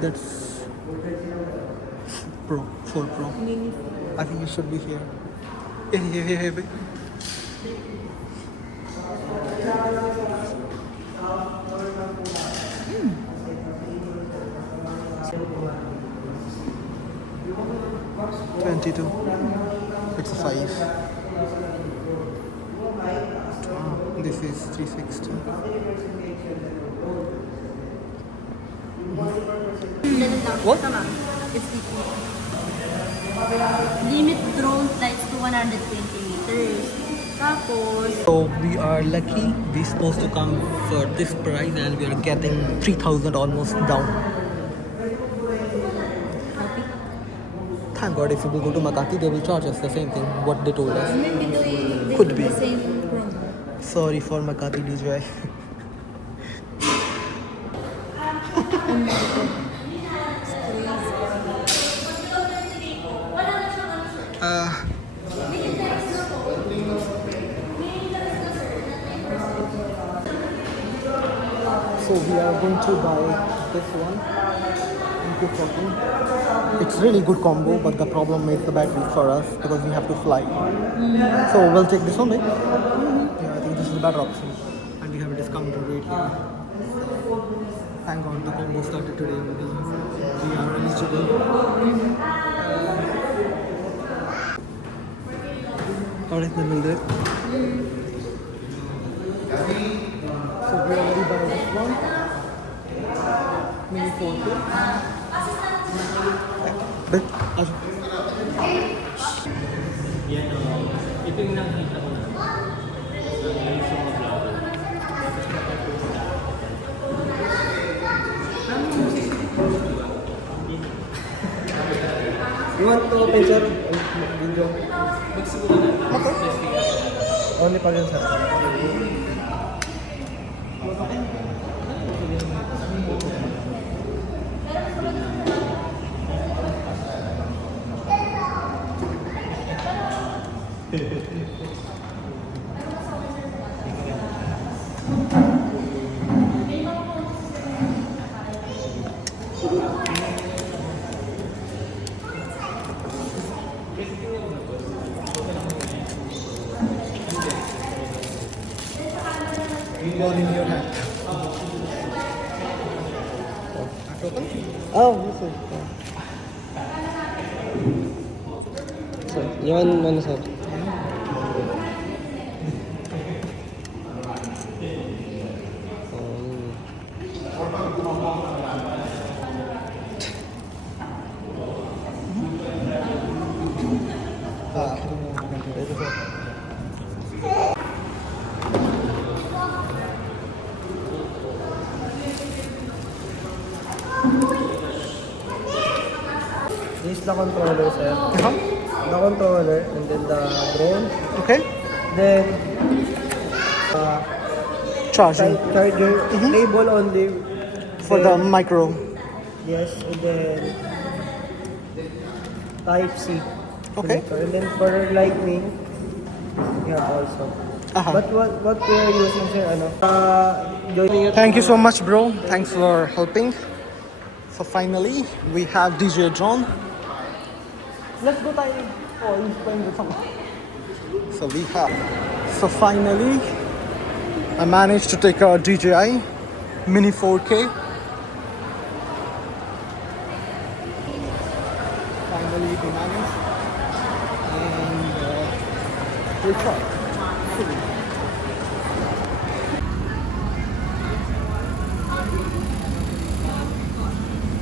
That's Pro, 4 Pro. I think it should be here. Here. 22. It's a 5. This is 360. What? It's limit drone flights to 120 meters. Tapos, So we are lucky. We're supposed to come for this price and we are getting 3,000 almost down. Thank God if we go to Makati, they will charge us the same thing, what they told us. maybe they Could do be. the same promo. Sorry for Makati DJI. So we are going to buy this one. It's really good combo, but the problem is the battery for us because we have to fly. So we'll take this one, right? Yeah, I think this is the better option. And we have a discounted rate here. Thank God the combo started today only. We are eligible. Alright, then we'll do it. So we already bought this one. Mini 4K. Bet, Yan, ito yung nakikita ko na. Yung sa mga vlogger. You want to open, sir? Video? okay. Only pa rin, sir. All in your hand. Oh, this is. Sir, you want ano, sir? This is the controller, sir. The controller, and then the drone. Okay. Then, Charging charger, cable only. for the micro. Yes, and then Type C. Okay. And then for lightning, we have also. But what we are using, sir, ano? Joining it. Thank you so much, bro. Thanks for helping. So finally, we have DJ drone. Let's go tayo. Oh, explain the song. So we have. So finally, I managed to take a DJI Mini 4K. Finally, we managed, and we tried.